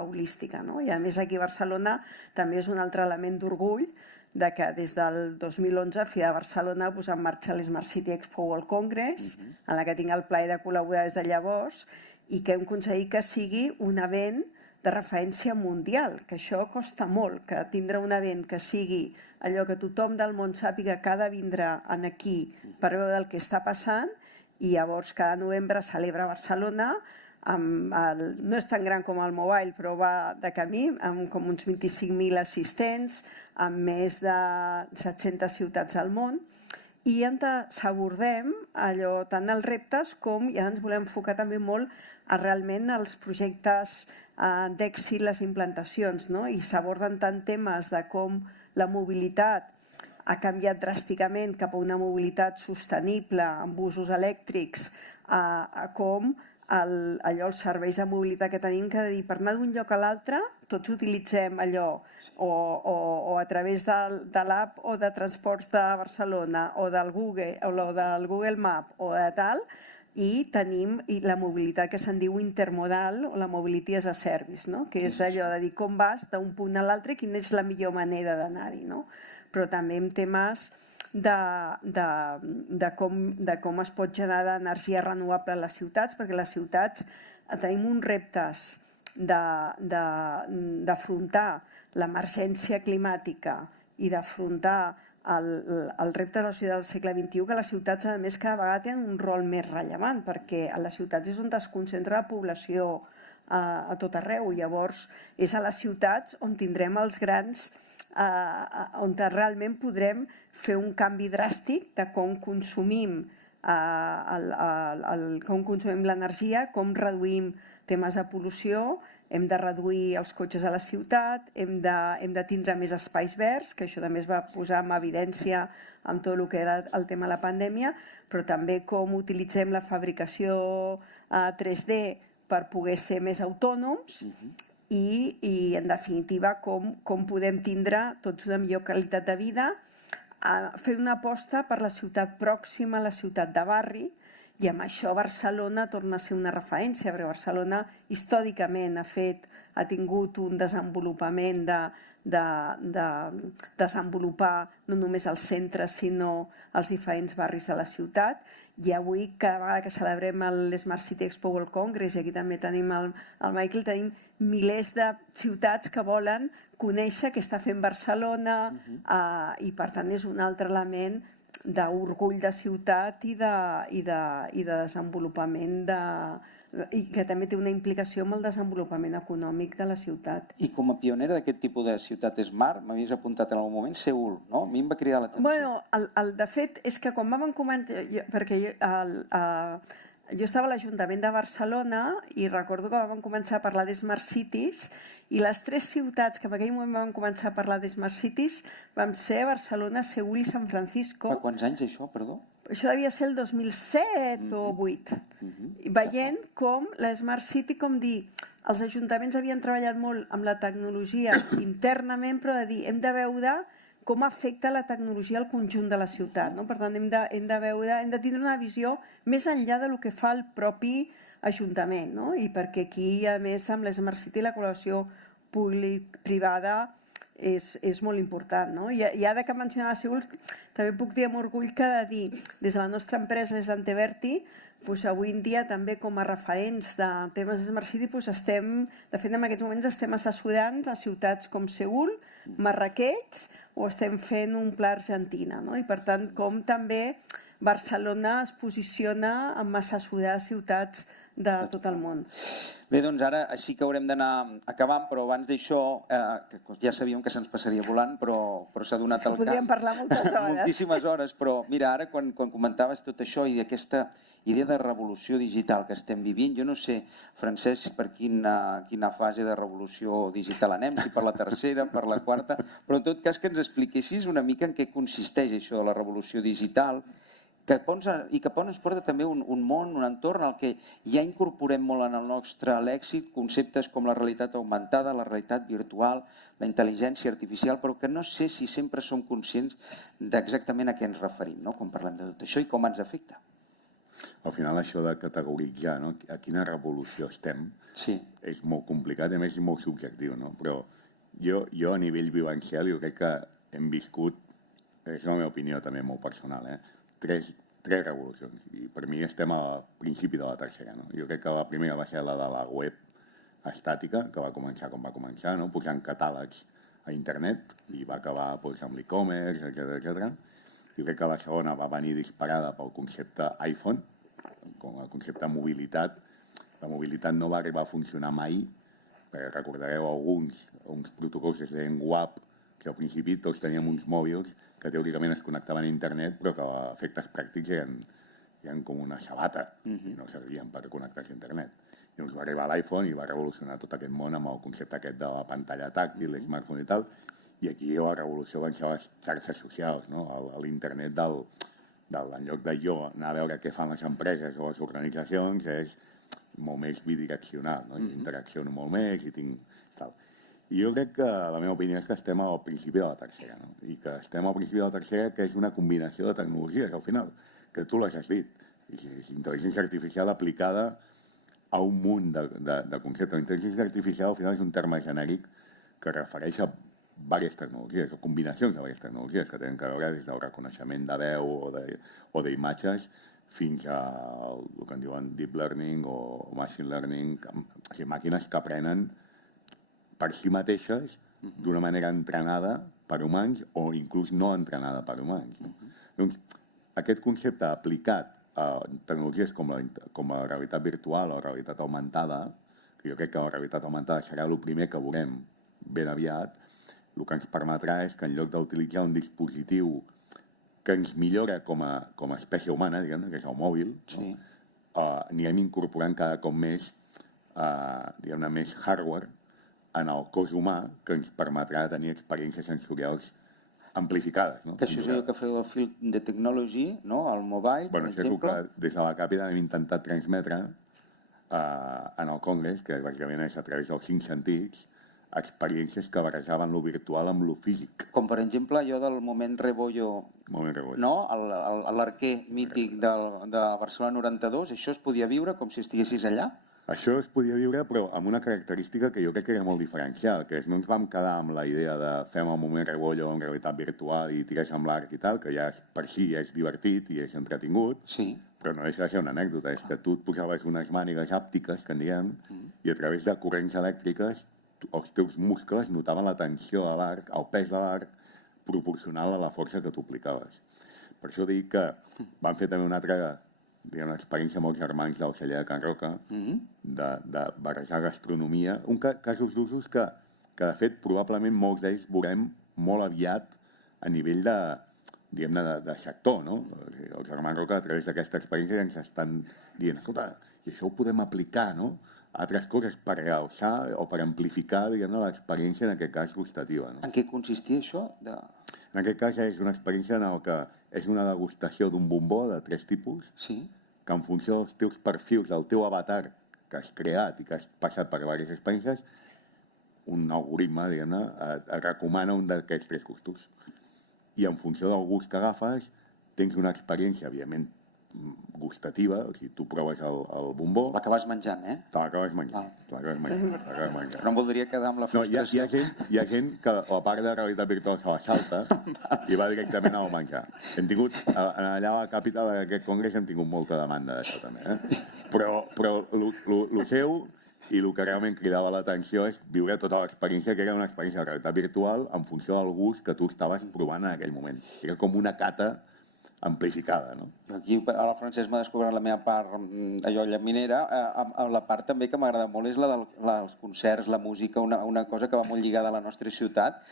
holística, no? I a més aquí a Barcelona també és un altre element d'orgull de que des del 2011 FIDA Barcelona ha posat en marxa l'Smart City Expo World Congress, en la que tinc el plaer de col·laborar des de llavors, i que hem aconseguit que sigui un event de referència mundial, que això costa molt, que tindre un event que sigui allò que tothom del món sàpiga que ha de vindre aquí per veure el que està passant, i llavors cada novembre celebra Barcelona, no és tan gran com el Mobile, però va de camí, amb com uns 25.000 assistents, amb més de 700 ciutats al món, i ens abordem allò tant els reptes com ja ens volem enfocar també molt a realment els projectes d'èxit, les implantacions, no? I s'aborden tant temes de com la mobilitat ha canviat dràsticament cap a una mobilitat sostenible amb usos elèctrics, com allò, els serveis de mobilitat que tenim, que dir, per anar d'un lloc a l'altre, tots utilitzem allò, o a través de l'app o de Transports de Barcelona, o del Google Map, o de tal, i tenim la mobilitat que se'n diu intermodal, o la mobility as a service, no? Que és allò de dir com vas d'un punt a l'altre i quina és la millor manera d'anar-hi, no? Però també en temes de com es pot generar energia renovable a les ciutats, perquè les ciutats tenim uns reptes d'afrontar l'emergència climàtica i d'afrontar el repte de la ciutat del segle XXI, que les ciutats, a més, cada vegada tenen un rol més rellevant, perquè a les ciutats és on es concentra la població a tot arreu. Llavors, és a les ciutats on tindrem els grans, on realment podrem fer un canvi dràstic de com consumim l'energia, com reduïm temes de pol·lució. Hem de reduir els cotxes a la ciutat, hem de tindre més espais verds, que això també es va posar en evidència amb tot el que era el tema de la pandèmia, però també com utilitzem la fabricació 3D per poder ser més autònoms i en definitiva, com podem tindre tots una millor qualitat de vida, fer una aposta per la ciutat pròxima a la ciutat de barri. I amb això Barcelona torna a ser una referència, perquè Barcelona històricament ha tingut un desenvolupament de desenvolupar no només els centres, sinó els diferents barris de la ciutat. I avui, cada vegada que celebrem l'Smart City Expo World Congress, i aquí també tenim el Michael, tenim milers de ciutats que volen conèixer què està fent Barcelona, i per tant és un altre element d'orgull de ciutat i de desenvolupament i que també té una implicació amb el desenvolupament econòmic de la ciutat. I com a pionera d'aquest tipus de ciutat smart, m'havies apuntat en algun moment Seül, no? A mi em va cridar l'atenció. Bueno, de fet, és que quan vam comentar, perquè jo estava a l'Ajuntament de Barcelona i recordo que vam començar a parlar de Smart Cities, i les 3 ciutats que en aquell moment vam començar a parlar de Smart Cities vam ser Barcelona, Seül i San Francisco. Fa quants anys això, perdó? Això devia ser el 2007 o 2008. Veient com la Smart City, com dir, els ajuntaments havien treballat molt amb la tecnologia internament, però de dir, hem de veure com afecta la tecnologia al conjunt de la ciutat. Per tant, hem de tindre una visió més enllà del que fa el propi Ajuntament, i perquè aquí, a més, amb l'Smart City la col·laboració públic-privada és molt important. I ara que mencionava Seül, també puc dir amb orgull que des de la nostra empresa, des d'Anteverti, avui en dia també com a referents de temes de Smart City, de fet en aquests moments estem assessorant a ciutats com Seül, Marrakech, o estem fent un pla Argentina. I per tant, com també Barcelona es posiciona en assessorar ciutats de tot el món. Bé, doncs ara així que haurem d'anar acabant, però abans d'això, ja sabíem que se'ns passaria volant, però s'ha donat el cas. Podríem parlar moltes hores. Moltíssimes hores, però mira, ara quan comentaves tot això i aquesta idea de revolució digital que estem vivint, jo no sé, Francesc, per quina fase de revolució digital anem, si per la tercera, per la quarta, però en tot cas que ens expliquessis una mica en què consisteix això de la revolució digital, i cap on ens porta també un món, un entorn al que ja incorporem molt en el nostre lèxic conceptes com la realitat augmentada, la realitat virtual, la intel·ligència artificial, però que no sé si sempre som conscients d'exactament a què ens referim quan parlem de tot això i com ens afecta. Al final això de categoritzar a quina revolució estem és molt complicat i a més és molt subjectiu, però jo a nivell vivencial jo crec que hem viscut, és la meva opinió també molt personal, tres revolucions, i per mi estem al principi de la tercera. Jo crec que la primera va ser la de la web estàtica, que va començar com va començar, posant catàlegs a internet, i va acabar amb l'e-commerce, etc. Jo crec que la segona va venir disparada pel concepte iPhone, com el concepte de mobilitat. La mobilitat no va arribar a funcionar mai, perquè recordareu uns protocols que es deien WAP, que al principi tots teníem uns mòbils que teòricament es connectaven a internet, però que a efectes pràctics eren com una sabata i no servien per connectar-se a internet. Llavors va arribar l'iPhone i va revolucionar tot aquest món amb el concepte aquest de la pantalla tàctil, l'smartphone i tal, i aquí la revolució van ser les xarxes socials, l'internet en lloc de jo anar a veure què fan les empreses o les organitzacions, és molt més bidireccional, no? Interacciono molt més i tinc tal. I jo crec que la meva opinió és que estem al principi de la tercera, no? I que estem al principi de la tercera, que és una combinació de tecnologies, al final, que tu les has dit. És intel·ligència artificial aplicada a un munt de conceptes. L'intel·ligència artificial, al final, és un terme genèric que refereix a diverses tecnologies, o combinacions de diverses tecnologies que tenen que veure des del reconeixement de veu o d'imatges fins a el que en diuen deep learning o machine learning, o sigui, màquines que aprenen per si mateixes d'una manera entrenada per humans o inclús no entrenada per humans. Doncs aquest concepte aplicat a tecnologies com la realitat virtual o realitat augmentada, que jo crec que la realitat augmentada serà el primer que veurem ben aviat, el que ens permetrà és que en lloc d'utilitzar un dispositiu que ens millora com a espècie humana, diguem-ne, que és el mòbil, anirem incorporant cada cop més, diguem-ne, més hardware en el cos humà que ens permetrà tenir experiències sensorials amplificades. No? Que això és allò que feu el Field de Technology, no? El mobile, per exemple. Que des de la Càpita hem intentat transmetre en el Congrés, que bàsicament és a través dels 5 sentits, experiències que barrejaven lo virtual amb lo físic. Com per exemple allò del moment Rebollo, no? L'arquer mític de Barcelona 92, això es podia viure com si estiguessis allà? Això es podia viure, però amb una característica que jo crec que era molt diferencial, que és no ens vam quedar amb la idea de fem el moment Rebollo en realitat virtual i tires amb l'arc i tal, que ja per si ja és divertit i és entretingut, però no deixa de ser una anècdota, és que tu et posaves unes mànigues àptiques, que en diem, i a través de corrents elèctriques els teus muscles notaven la tensió de l'arc, el pes de l'arc, proporcional a la força que tu aplicaves. Per això dic que van fer també una altra experiència amb els germans del celler de Can Roca, de barrejar gastronomia, casos d'usos que de fet probablement molts d'ells veurem molt aviat a nivell de sector, no? Els germans Roca a través d'aquesta experiència ens estan dient, escolta, i això ho podem aplicar, no? Altres coses per realçar o per amplificar, l'experiència, en aquest cas, gustativa. En què consistia això? En aquest cas és una experiència en què és una degustació d'un bombó de 3 tipus, que en funció dels teus perfils, del teu avatar que has creat i que has passat per diverses experiències, un algoritme, et recomana un d'aquests 3 gustos. I en funció del gust que agafes, tens una experiència, evidentment, gustativa, o sigui, tu proves el bombó... L'acabes menjant, eh? Te l'acabes menjant. Però em voldria quedar amb la frustració. Hi ha gent que a part de realitat virtual se la salta i va directament al menjar. Hem tingut, allà a la capital d'aquest congrés hem tingut molta demanda d'això també, Però el seu i el que realment cridava l'atenció és viure tota l'experiència, que era una experiència de realitat virtual en funció del gust que tu estaves provant en aquell moment. Era com una cata amplificada, no? Aquí a la Francesc m'ha descobert la meva part allò llaminera. La part també que m'agrada molt és la dels concerts, la música, una cosa que va molt lligada a la nostra ciutat.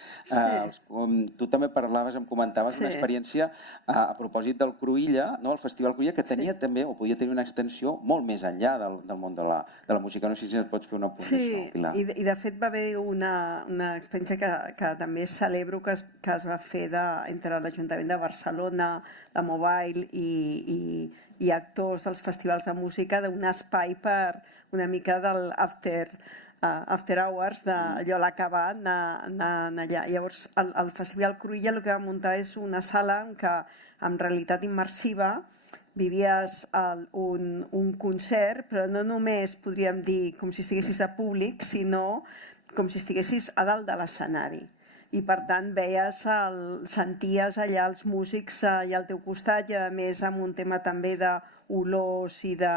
Tu també parlaves, em comentaves una experiència a propòsit del Cruïlla, el Festival Cruïlla, que tenia també, o podia tenir una extensió molt més enllà del món de la música. No sé si ens pots fer una apunt d'això, Pilar. Sí, i de fet va haver una experiència que també celebro que es va fer entre l'Ajuntament de Barcelona, la Mobile i actors dels festivals de música, d'un espai per una mica del after hours, d'allò a l'acabar, anar allà. Llavors, el Festival Cruïlla el que va muntar és una sala en què, amb realitat immersiva, vivies un concert, però no només podríem dir com si estiguessis de públic, sinó com si estiguessis a dalt de l'escenari. I per tant senties allà els músics allà al teu costat, i a més amb un tema també d'olors i de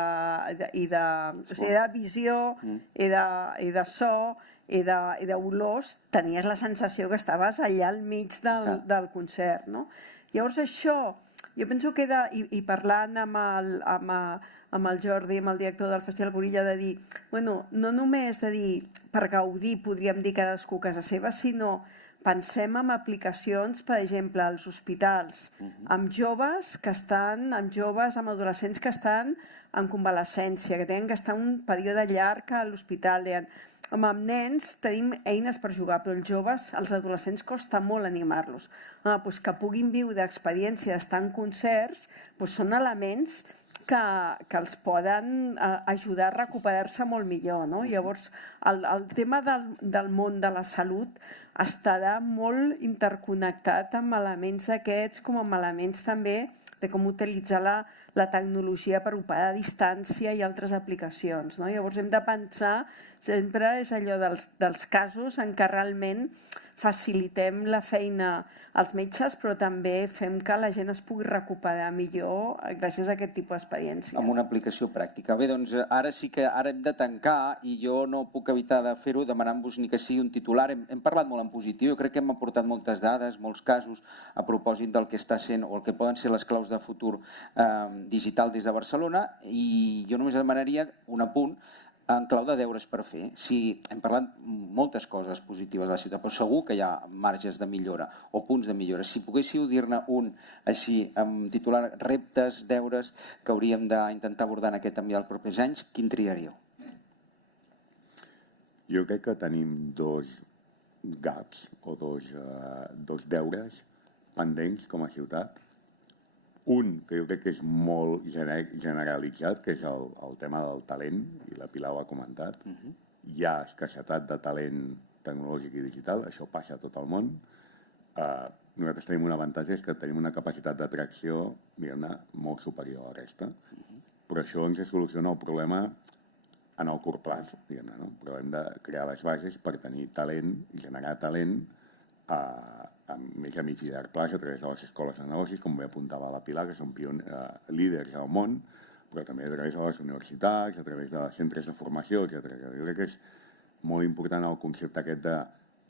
visió i de so i d'olors, tenies la sensació que estaves allà al mig del concert, no? Llavors això, jo penso que i parlant amb el Jordi, amb el director del Festival Cruïlla, de dir, no només de dir per gaudir, podríem dir cadascú a casa seva, sinó pensem en aplicacions, per exemple, als hospitals, amb joves, amb adolescents que estan en convalescència, que tenen que estar un període llarg a l'hospital. Amb nens tenim eines per jugar, però els joves, els adolescents, costa molt animar-los. Que puguin viure experiència d'estar en concerts, són elements que els poden ajudar a recuperar-se molt millor. No? Llavors, el tema del món de la salut estarà molt interconnectat amb elements d'aquests, com amb elements també de com utilitzar la tecnologia per operar a distància i altres aplicacions. No? Llavors hem de pensar, sempre és allò dels casos en què realment facilitem la feina als metges, però també fem que la gent es pugui recuperar millor gràcies a aquest tipus d'experiències. Amb una aplicació pràctica. Bé, doncs ara sí que hem de tancar i jo no puc evitar de fer-ho demanant-vos ni que sigui un titular. Hem parlat molt en positiu, jo crec que hem aportat moltes dades, molts casos a propòsit del que està sent o el que poden ser les claus de futur digital des de Barcelona, i jo només demanaria un apunt en clau de deures per fer. Si hem parlat moltes coses positives de la ciutat, però segur que hi ha marges de millora o punts de millora. Si poguéssiu dir-ne un així, amb titular reptes, deures que hauríem d'intentar abordar en aquest ambient els propers anys, quin triaríeu? Jo crec que tenim dos gaps o dos deures pendents com a ciutat. Un, que jo crec que és molt generalitzat, que és el tema del talent, i la Pilar ho ha comentat. Hi ha escassetat de talent tecnològic i digital, això passa a tot el món. Nosaltres tenim un avantatge, és que tenim una capacitat d'atracció, diguem-ne, molt superior a la resta, però això ens soluciona el problema en el curt plaç, diguem-ne, no? Però hem de crear les bases per tenir talent i generar talent més a mig i llarg plaç a través de les escoles de negocis, com bé apuntava la Pilar, que són líders al món, però també a través de les universitats, a través de centres de formació, etc. Jo crec que és molt important el concepte aquest de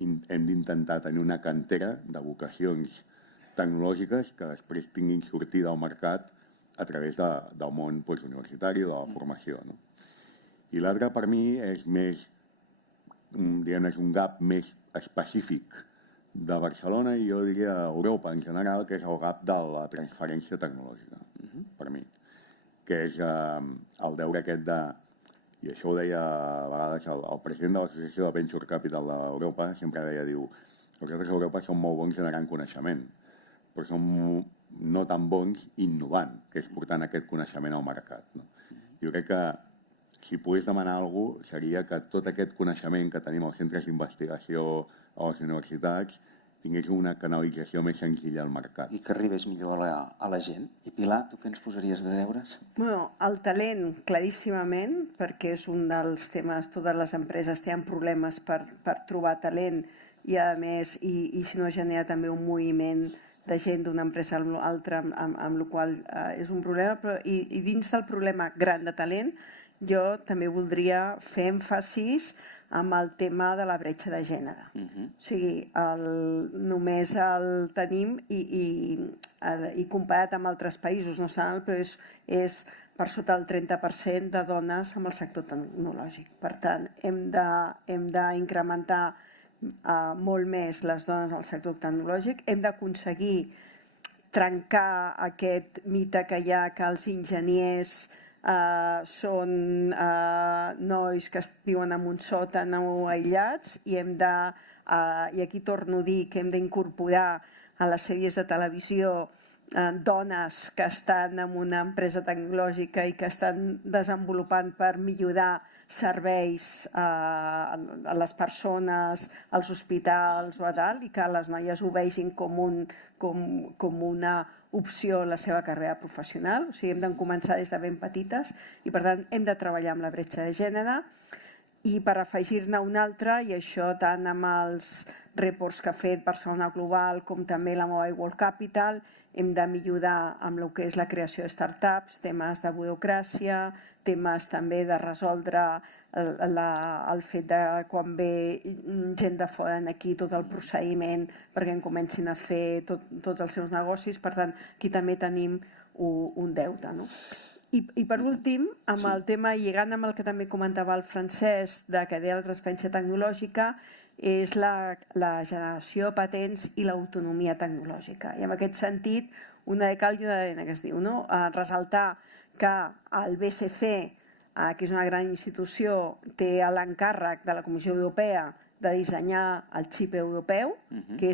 hem d'intentar tenir una cantera de vocacions tecnològiques que després tinguin sortida al mercat a través del món universitari o de la formació. No? I l'altre per mi és més, diguem-ne, és un gap més específic de Barcelona i jo diria Europa en general, que és el gap de la transferència tecnològica, per mi, que és el deure aquest de, i això ho deia a vegades el president de l'Associació de Venture Capital d'Europa, sempre deia, diu, els altres a Europa són molt bons generant coneixement, però són no tan bons innovant, que és portant aquest coneixement al mercat. No? Jo crec que si pogués demanar alguna cosa, seria que tot aquest coneixement que tenim als centres d'investigació a les universitats tingués una canalització més senzilla al mercat. I que arribés millor a la gent. I Pilar, tu què ens posaries de deures? Bueno, el talent, claríssimament, perquè és un dels temes, totes les empreses tenen problemes per trobar talent i, a més, i si no genera també un moviment de gent d'una empresa a l'altra, amb la qual és un problema, però i dins del problema gran de talent, jo també voldria fer èmfasis amb el tema de la bretxa de gènere. O sigui, només el tenim i comparat amb altres països, no sé, però és per sota el 30% de dones en el sector tecnològic. Per tant, hem d'incrementar molt més les dones en el sector tecnològic, hem d'aconseguir trencar aquest mite que hi ha que els enginyers són nois que viuen en un sòtan o aïllats i aquí torno a dir que hem d'incorporar a les sèries de televisió dones que estan en una empresa tecnològica i que estan desenvolupant per millorar serveis a les persones, als hospitals o a tal, i que les noies ho vegin com una opció a la seva carrera professional. O sigui, hem de començar des de ben petites i, per tant, hem de treballar amb la bretxa de gènere. I per afegir-ne una altra, i això tant amb els reports que ha fet Barcelona Global com també la Mobile World Capital, hem de millorar amb el que és la creació de startups, temes de burocràcia, temes també de resoldre el fet de quan ve gent de fora aquí tot el procediment perquè en comencin a fer tots els seus negocis. Per tant, aquí també tenim un deute. No? I per últim, amb el tema, lligant amb el que també comentava el Francesc, de que deia la transferència tecnològica, és la generació de patents i l'autonomia tecnològica. I en aquest sentit, una de cal i una d'arena, que es diu, no? Ressaltar que el BCC, que és una gran institució, té l'encàrrec de la Comissió Europea de dissenyar el xip europeu, que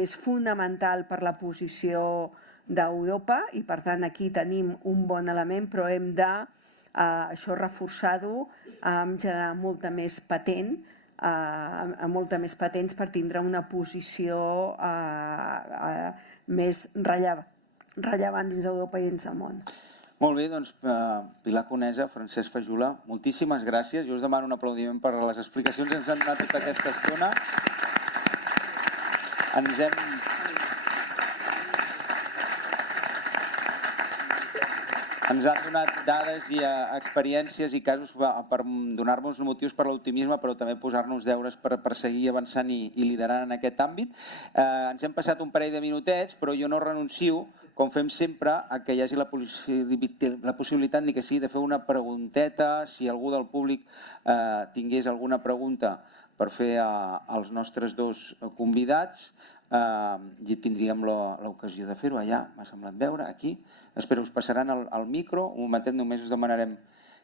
és fonamental per la posició d'Europa i per tant aquí tenim un bon element, però hem de això reforçar-ho, generar molta més patent, molta més patents per tindre una posició més rellevant dins d'Europa i dins del món. Molt bé, doncs Pilar Conesa, Francesc Fajula, moltíssimes gràcies. Jo us demano un aplaudiment per les explicacions que ens han donat tota aquesta estona. Ens han donat dades i experiències i casos per donar-nos motius per l'optimisme, però també posar-nos deures per seguir avançant i liderant en aquest àmbit. Ens hem passat un parell de minutets, però jo no renuncio, com fem sempre, a que hi hagi la possibilitat ni que sigui de fer una pregunteta, si algú del públic tingués alguna pregunta per fer als nostres dos convidats, i tindríem l'ocasió de fer-ho allà, m'ha semblat veure, aquí. Espero us passaran el micro, un momentet només us demanarem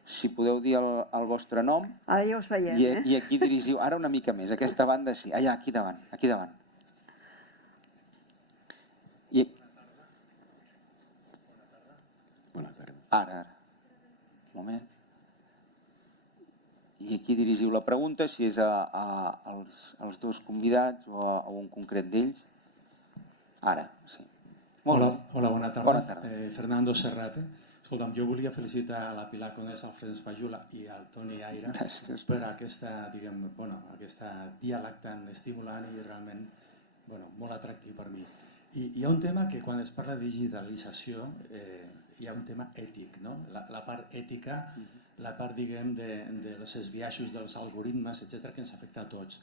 si podeu dir el vostre nom. Ara ja us veiem, I aquí dirigiu, ara una mica més, aquesta banda sí, allà, aquí davant, aquí davant. Bona tarda. Ara, un moment. I aquí dirigiu la pregunta, si és als dos convidats o a un concret d'ells. Ara, sí. Hola, bona tarda. Bona tarda. Fernando Serrate. Escolta'm, jo volia felicitar a la Pilar Conesa, al Francesc Fajula i al Toni Aira per aquest diàleg tan estimulant i realment molt atractiu per mi. I hi ha un tema que quan es parla de digitalització hi ha un tema ètic, no? La part ètica, la part, diguem, dels esbiaixos dels algoritmes, etc., que ens afecta a tots.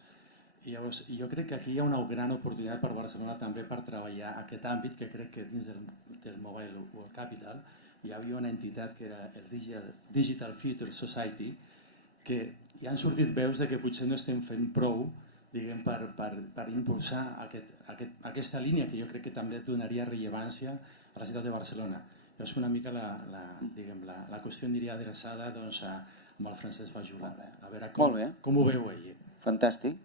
I llavors, jo crec que aquí hi ha una gran oportunitat per Barcelona també per treballar aquest àmbit, que crec que dins del Mobile World Capital hi havia una entitat que era el Digital Future Society, que hi han sortit veus de que potser no estem fent prou, diguem, per impulsar aquesta línia que jo crec que també donaria rellevància a la ciutat de Barcelona. És una mica la qüestió aniria adreçada amb el Francesc Fajula, a veure com ho veu ell. Fantàstic,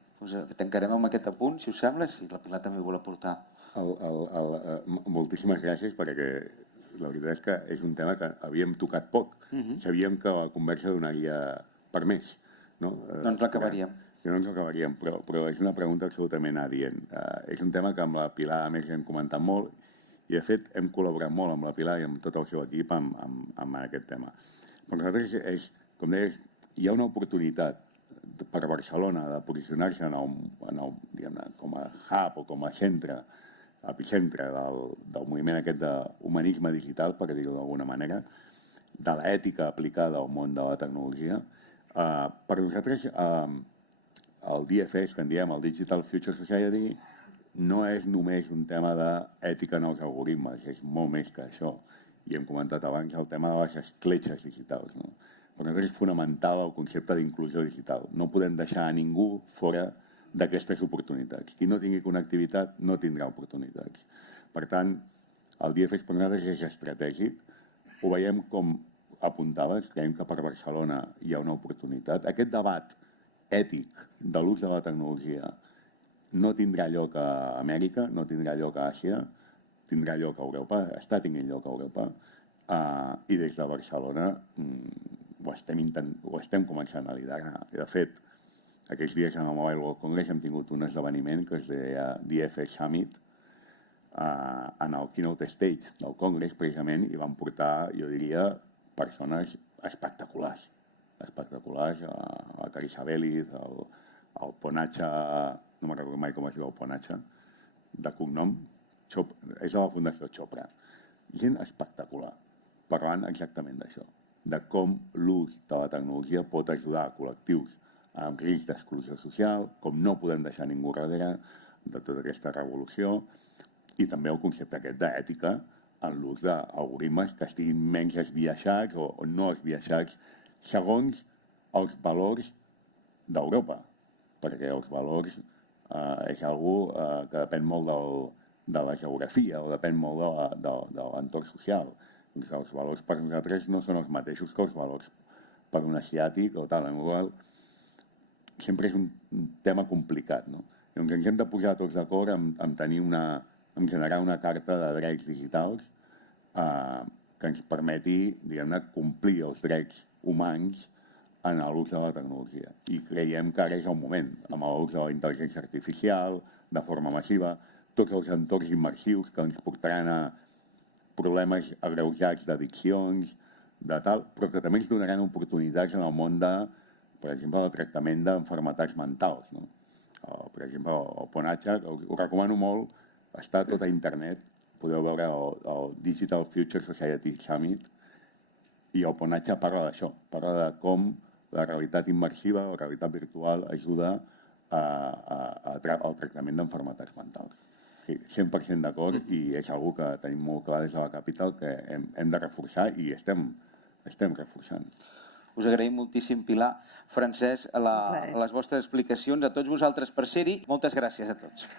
tancarem amb aquest apunt, si us sembla, si la Pilar també vol aportar. Moltíssimes gràcies, perquè la veritat és que és un tema que havíem tocat poc. Sabíem que la conversa donaria per més. No ens l'acabaríem. No ens l'acabaríem, però és una pregunta absolutament adient. És un tema que amb la Pilar, a més, hem comentat molt, i de fet hem col·laborat molt amb la Pilar i amb tot el seu equip en aquest tema. Per nosaltres, com deies, hi ha una oportunitat per Barcelona de posicionar-se com a hub o com a centre, epicentre del moviment aquest d'humanisme digital, per dir-ho d'alguna manera, de l'ètica aplicada al món de la tecnologia. Per nosaltres, el DFS, que en diem el Digital Future Society, no és només un tema d'ètica en els algoritmes, és molt més que això. I hem comentat abans el tema de les escletxes digitals. Per nosaltres és fonamental el concepte d'inclusió digital. No podem deixar a ningú fora d'aquestes oportunitats. Qui no tingui connectivitat no tindrà oportunitats. Per tant, el DFS per nosaltres és estratègic. Ho veiem com apuntaves, creiem que per Barcelona hi ha una oportunitat. Aquest debat ètic de l'ús de la tecnologia no tindrà lloc a Amèrica, no tindrà lloc a Àsia, tindrà lloc a Europa, està tinguent lloc a Europa, i des de Barcelona ho estem començant a liderar. De fet, aquests dies en el Mobile World Congress hem tingut un esdeveniment que es deia DFS Summit en el keynote stage del Congress, precisament, i van portar, jo diria, persones espectaculars. Espectaculars, la Carissa Vélez, el Ponacha, no me'n recordo mai com es diu el Ponacha, de cognom, és de la Fundació Chopra. Gent espectacular, parlant exactament d'això, de com l'ús de la tecnologia pot ajudar a col·lectius amb risc d'exclusió social, com no podem deixar ningú darrere de tota aquesta revolució, i també el concepte aquest d'ètica en l'ús d'algoritmes que estiguin menys esbiaixats o no esbiaixats segons els valors d'Europa, perquè els valors és una que depèn molt de la geografia o depèn molt de l'entorn social. Els valors per nosaltres no són els mateixos que els valors per un asiàtic o tal, en el qual sempre és un tema complicat. Ens hem de posar tots d'acord en tenir una en generar una carta de drets digitals que ens permeti, diguem-ne, complir els drets humans en l'ús de la tecnologia. I creiem que ara és el moment, amb l'ús de la intel·ligència artificial, de forma massiva, tots els entorns immersius que ens portaran a problemes agreujats d'addiccions, de tal, però que també ens donaran oportunitats en el món de, per exemple, el tractament d'enfermetats mentals. No? Per exemple, el Ponatge, ho recomano molt, està tot a internet, podeu veure el Digital Future Society Summit, i el Ponatge parla d'això, parla de com la realitat immersiva, la realitat virtual, ajuda al tractament d'enfermetats mentals. Sí, 100% d'acord, i és una que tenim molt clar des de la Capital que hem de reforçar i estem reforçant. Us agraïm moltíssim, Pilar, Francesc, les vostres explicacions, a tots vosaltres per ser-hi. Moltes gràcies a tots.